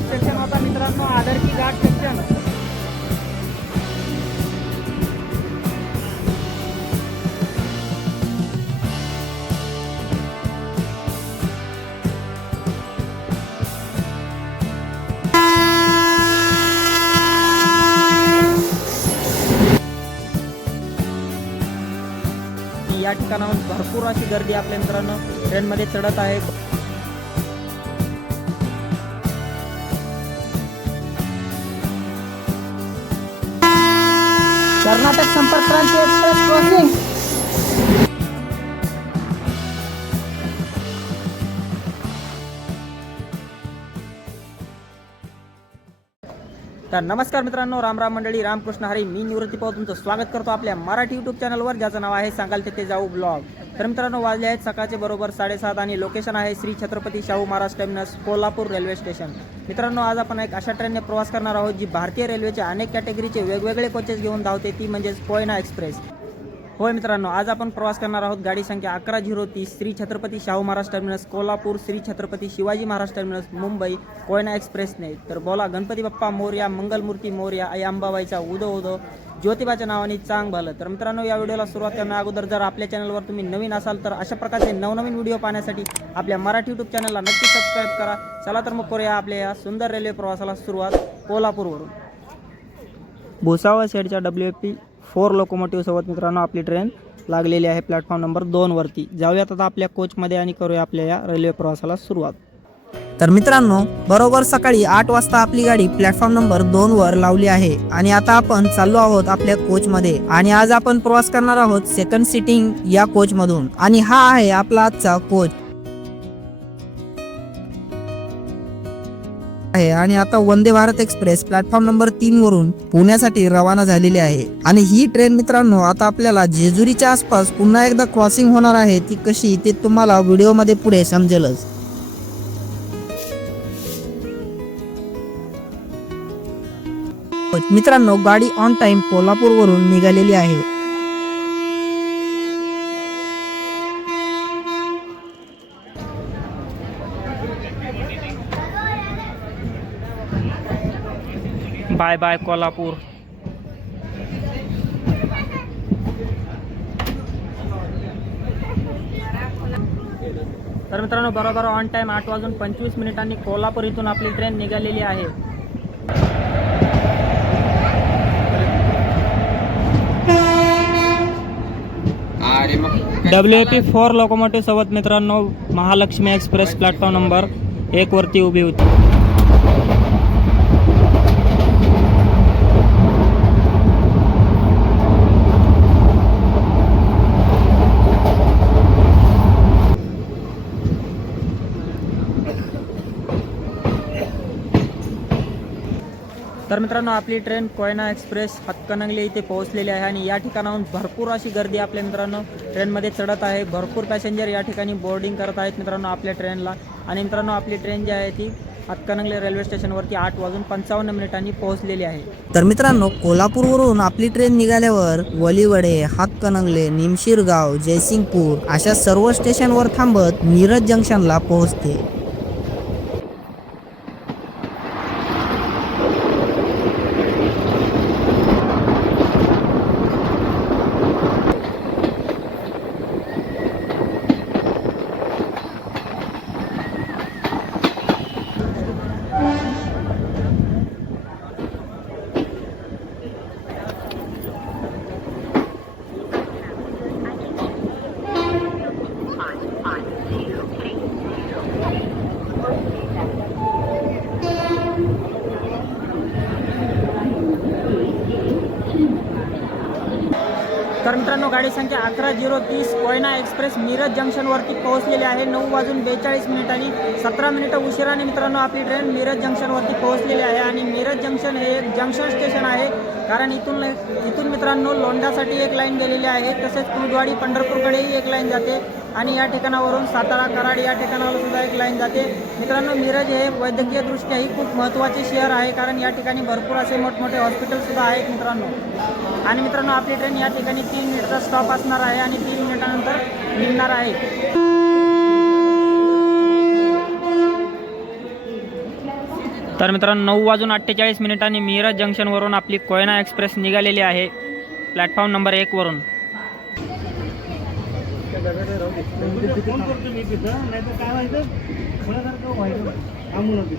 घाट section होता मित्रांनो आदरकी घाट section. या ठिकाणाहून भरपूर अशी गर्दी आपल्या मित्रांनो ट्रेनमध्ये चढत आहे कर्नाटक संपर्क क्रांती एक्सप्रेस क्रॉसिंग. तर नमस्कार मित्रांनो राम राम मंडळी रामकृष्ण हरी मी निवृत्ती पाव तुमचं स्वागत करतो आपल्या मराठी युट्यूब चॅनलवर ज्याचं नाव आहे सांगाल तिथे जाऊ ब्लॉग. तर मित्रांनो वाजले आहेत सकाळचे बरोबर साडेसात आणि लोकेशन आहे Shri Chhatrapati Shahu Maharaj terminus Kolhapur railway station मित्रांनो आज आपण एक अशा ट्रेनने प्रवास करणार आहोत जी भारतीय रेल्वेच्या अनेक कॅटेगरीचे वेगवेगळे कोचेस घेऊन धावते ती म्हणजेच कोयना एक्सप्रेस होय मित्रांनो आज आपण प्रवास करणार आहोत गाडी संख्या अकरा झिरो तीस श्री छत्रपती शाहू महाराज टर्मिनस कोल्हापूर श्री छत्रपती शिवाजी महाराज टर्मिनस मुंबई कोयना एक्सप्रेसने तर बोला गणपती बाप्पा मोर्या मंगलमूर्ती मोर्या आई अंबाबाईचा उदो उदो. ज्योतिबाच्या नावाने चांग भलं तर मित्रांनो या व्हिडिओला सुरुवात करण्या अगोदर जर आपल्या चॅनलवर तुम्ही नवीन असाल तर अशा प्रकारचे नवनवीन व्हिडिओ पाहण्यासाठी आपल्या मराठी यूट्यूब चॅनलला नक्की सबस्क्राईब करा. चला तर मग करूया आपल्या या सुंदर रेल्वे प्रवासाला सुरुवात कोल्हापूरवरून. भुसावळ शेडच्या डब्ल्यू एफ पी फोर लोकोमोटिव्हसोबत मित्रांनो आपली ट्रेन लागलेली आहे. प्लॅटफॉर्म नंबर दोनवरती जाऊयात आता आपल्या कोचमध्ये आणि करूया आपल्या या रेल्वे प्रवासाला सुरुवात. तर मित्रांनो बरोबर सकाळी आठ वाजता आपली गाडी प्लॅटफॉर्म नंबर दोन वर लावली आहे. आणि आता आपण चाललो आहोत आपल्या कोच मध्ये. आणि आज आपण प्रवास करणार आहोत सेकंड सिटिंग या कोच मधून. आणि हा आहे आपला आजचा कोच आहे. आणि आता Vande Bharat express platform number तीन वरून पुण्यासाठी रवाना झालेली आहे. आणि ही ट्रेन मित्रांनो आता आपल्याला जेजुरीच्या आसपास पुन्हा एकदा क्रॉसिंग होणार आहे. ती कशी ते तुम्हाला व्हिडिओमध्ये पुढे समजेलच. मित्रांनो गाडी ऑन टाइम कोल्हापूरवरून निघालेली आहे. Bye bye Kolhapur. तर मित्रांनो बरोबर ऑन टाइम आठ वाजून पंचवीस मिनिटांनी कोल्हापूर इथून आपली ट्रेन निघालेली आहे. W A P four locomotive सोबत मित्रांनो महालक्ष्मी एक्सप्रेस प्लॅटफॉर्म नंबर एक वरती उभी होती. मित्रांनो आपली ट्रेन कोयना एक्सप्रेस हातकणंगले इथे पोहोचलेली आहे आणि या ठिकाणाहून भरपूर अशी गर्दी आपल्या मित्रांनो ट्रेनमध्ये चढत आहे. भरपूर पॅसेंजर या ठिकाणी बोर्डिंग करत आहेत मित्रांनो आपल्या ट्रेनला. आणि मित्रांनो आपली ट्रेन जी आहे ती हातकणंगले रेल्वे स्टेशनवरती आठ वाजून पंचावन्न मिनिटांनी पोहोचलेली आहे. तर मित्रांनो कोल्हापूरवरून आपली ट्रेन निघाल्यावर वलिवडे हातकणंगले निमशिरगाव जयसिंगपूर अशा सर्व स्टेशनवर थांबत मिरज जंक्शनला पोहोचते. तर मित्रांनो गाडी संख्या अकरा झिरो तीस कोयना एक्सप्रेस मिरज जंक्शनवरती पोहोचलेली आहे. नऊ वाजून बेचाळीस मिनिटांनी सतरा मिनिटं उशिराने मित्रांनो आपली ट्रेन मिरज जंक्शनवरती पोहोचलेली आहे. आणि मिरज जंक्शन हे एक जंक्शन स्टेशन आहे. कारण इथून इथून मित्रांनो लोंढासाठी एक लाईन गेलेली आहे. तसेच कुलवाडी पंढरपूरकडेही एक लाईन जाते. आणि या ठिकाणावरून सातारा कराड या ठिकाणावर सुद्धा एक लाईन जाते. मित्रांनो मिरज हे वैद्यकीयदृष्ट्याही खूप महत्त्वाचे शहर आहे कारण या ठिकाणी भरपूर असे मोठमोठे हॉस्पिटलसुद्धा आहेत मित्रांनो. आणि मित्रांनो आपली ट्रेन या ठिकाणी तीन मिनिटचा स्टॉप असणार आहे आणि तीन मिनिटानंतर निघणार आहे. तर मित्रांनो नऊ वाजून अठ्ठेचाळीस मिनिटांनी मिरज जंक्शनवरून आपली कोयना एक्सप्रेस निघालेली आहे. प्लॅटफॉर्म नंबर एकवरून फोन करतो मी तिथं नाही तर काय व्हायचं कोणासारखं व्हायचं थांबून होते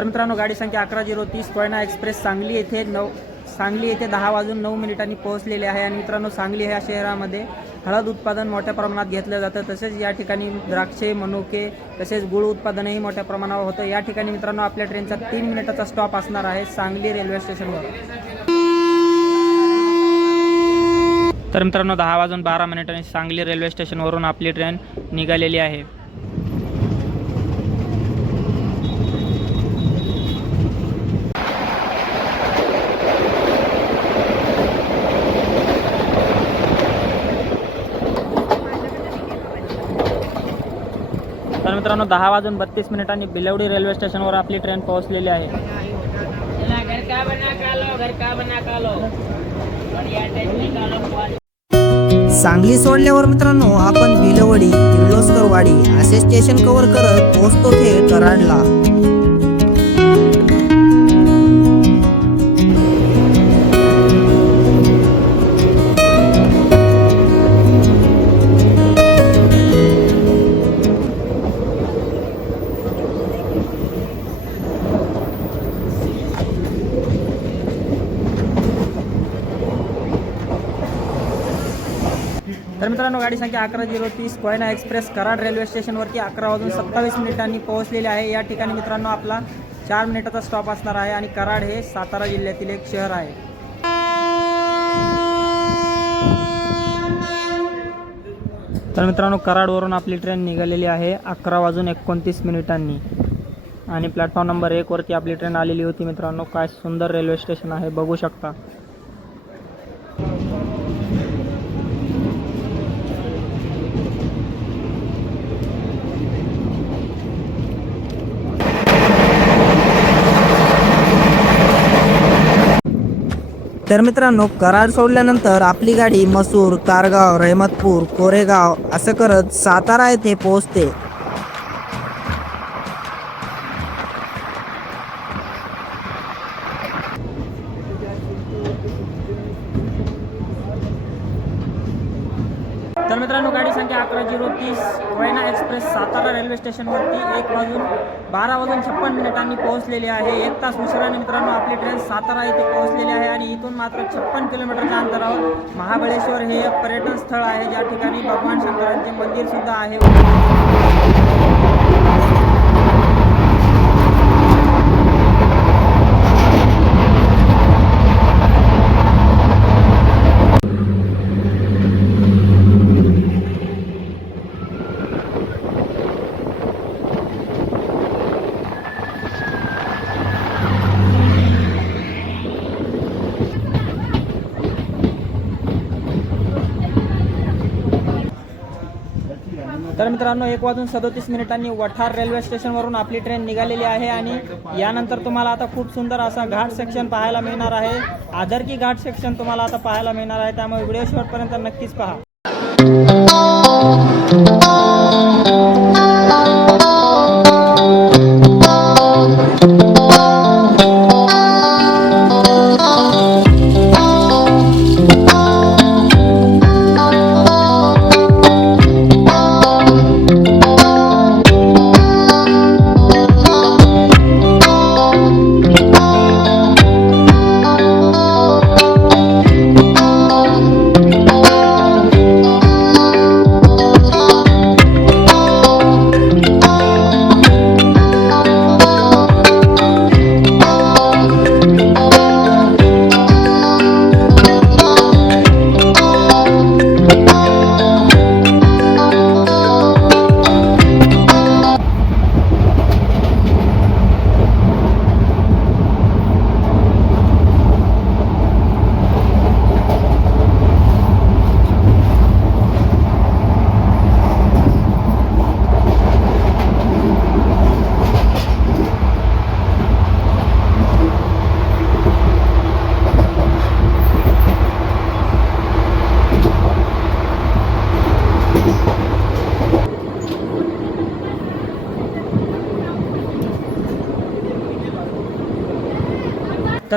तर मित्रांनो गाडी संख्या अकरा झिरो तीस कोयना एक्सप्रेस सांगली येथे नऊ सांगली येथे दहा वाजून नऊ मिनिटांनी पोहोचलेले आहे आणि मित्रांनो सांगली ह्या शहरामध्ये हळद उत्पादन मोठ्या प्रमाणात घेतलं जातं. तसेच या ठिकाणी द्राक्षे मनुके तसेच गुळ उत्पादनही मोठ्या प्रमाणावर होतं. या ठिकाणी मित्रांनो आपल्या ट्रेनचा तीन मिनिटाचा स्टॉप असणार आहे सांगली रेल्वे स्टेशनवर. तर मित्रांनो दहा वाजून बारा मिनिटांनी सांगली रेल्वे स्टेशनवरून आपली ट्रेन निघालेली आहे. तर मित्रांनो दहा वाजून बत्तीस मिनिटांनी बिलवडी रेल्वे स्टेशनवर आपली ट्रेन पोहोचलेली आहे. सांगली सोडल्यावर मित्रांनो आपण बिलवडी किर्लोस्कर वाडी असे स्टेशन कव्हर करत पोहोचतो थेट कराडला. मित्रांनो गाडी संख्या अकरा झिरो तीस कोयना एक्सप्रेस कराड रेल्वे स्टेशनवरती अकरा वाजून सत्तावीस मिनिटांनी पोहोचलेली आहे. या ठिकाणी मित्रांनो आपला चार मिनिटाचा स्टॉप असणार आहे आणि कराड हे सातारा जिल्ह्यातील एक शहर आहे. तर मित्रांनो कराडवरून आपली ट्रेन निघालेली आहे अकरा वाजून एकोणतीस मिनिटांनी. आणि प्लॅटफॉर्म नंबर एकवरती आपली ट्रेन आलेली होती मित्रांनो काय सुंदर रेल्वे स्टेशन आहे बघू शकता. तर मित्रांनो कराड सोडल्यानंतर आपली गाडी मसूर कारगाव रहमतपूर कोरेगाव असं करत सातारा येथे पोहोचते. तर मित्रांनो गाडी संख्या अकरा झिरो तीस कोयना एक्सप्रेस सातारा रेल्वे स्टेशनवरती एक वाजून बारा वाजून छप्पन मिनिटांनी पोहोचलेली आहे. एक तास उशिराने मित्रांनो आपली ट्रेन सातारा येथे पोहोचलेली आहे आणि इथून मात्र छप्पन किलोमीटरच्या अंतरावर महाबळेश्वर हे एक पर्यटन स्थळ आहे. ज्या ठिकाणी भगवान शंकरांचे मंदिरसुद्धा आहे. तर मित्रांनो एक वाजून सदोतीस मिनिटांनी वठार रेल्वे स्टेशनवरून आपली ट्रेन निघालेली आहे आणि यानंतर तुम्हाला आता खूप सुंदर असा घाट सेक्शन पाहायला मिळणार आहे. आदरकी घाट सेक्शन तुम्हाला आता पाहायला मिळणार आहे. त्यामुळे व्हिडिओ शॉर्टपर्यंत नक्कीच पहा.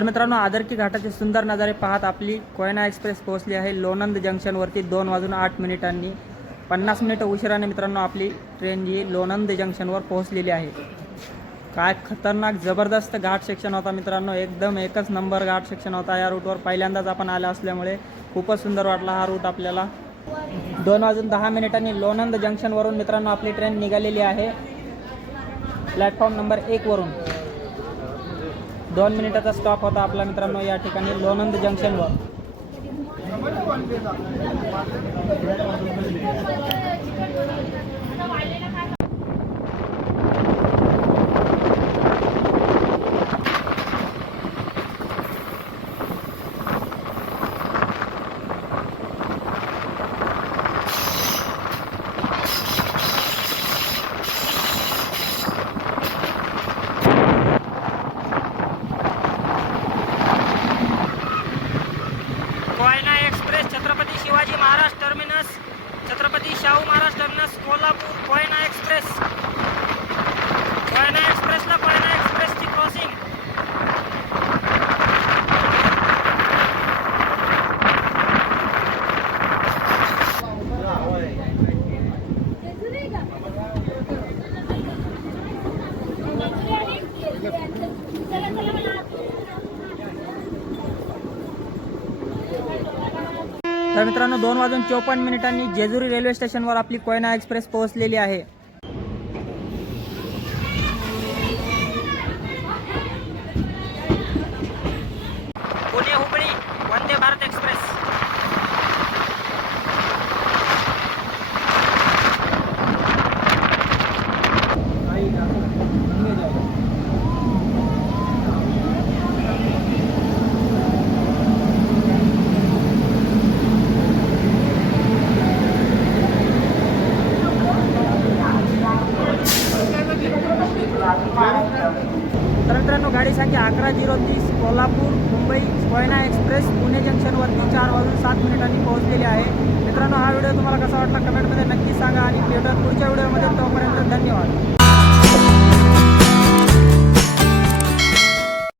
तर मित्रांनो आदरकी घाटाचे सुंदर नजारे पाहत आपली कोयना एक्सप्रेस पोहोचली आहे. लोणंद जंक्शनवरती दोन वाजून आठ मिनिटांनी पन्नास मिनिटं उशिराने मित्रांनो आपली ट्रेन ही लोणंद जंक्शनवर पोहोचलेली आहे. काय खतरनाक जबरदस्त घाट सेक्शन होता मित्रांनो. एकदम एकच नंबर घाट सेक्शन होता. या रूटवर पहिल्यांदाच आपण आला असल्यामुळे खूपच सुंदर वाटला हा रूट आपल्याला. दोन वाजून दहा मिनिटांनी लोणंद जंक्शनवरून मित्रांनो आपली ट्रेन निघालेली आहे. प्लॅटफॉर्म नंबर एकवरून दोन मिनिटाचा स्टॉप होता आपला मित्रांनो या ठिकाणी लोणंद जंक्शनवर Koyna express Chhatrapati Shivaji Maharaj terminus Chhatrapati Shahu Maharaj terminus Kolhapur Koyna express Koyna एक्सप्रेसला Koyna एक्सप्रेसची क्रॉसिंग तर मित्रांनो दोन वाजून चोपन्न मिनिटांनी जेजुरी रेल्वे स्टेशनवर आपली कोयना एक्सप्रेस पोहोचलेली आहे.